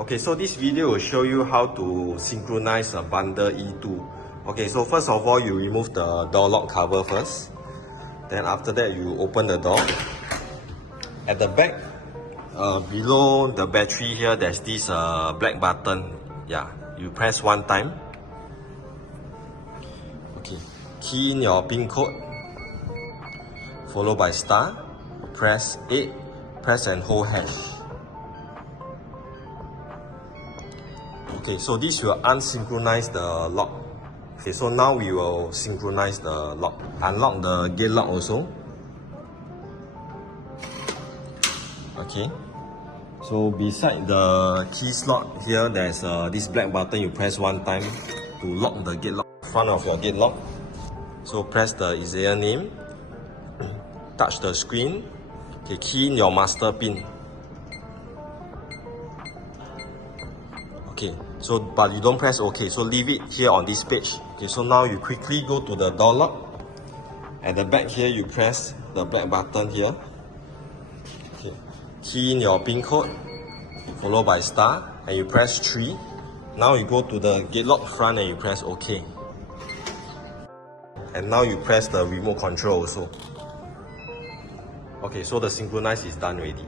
Okay, so this video will show you how to synchronize a bundle E2. Okay, so first of all, you remove the door lock cover first. Then after that, you open the door. At the back, below the battery here, there's this black button. Yeah, you press one time. Okay, key in your PIN code, followed by star. Press 8, press and hold hash. Okay, so this will unsynchronize the lock. Okay, so now we will synchronize the lock. Unlock the gate lock also. Okay, so beside the key slot here, there's this black button. You press one time to lock the gate lock. Front of your gate lock. So press the Eazea name, touch the screen. Okay, key in your master pin. Okay, so but you don't press OK, so leave it here on this page. Okay, so now you quickly go to the door lock. At the back here, you press the black button here. Okay, key in your PIN code, followed by star, and you press 3. Now you go to the gate lock front and you press OK. And now you press the remote control also. Okay, so the synchronize is done already.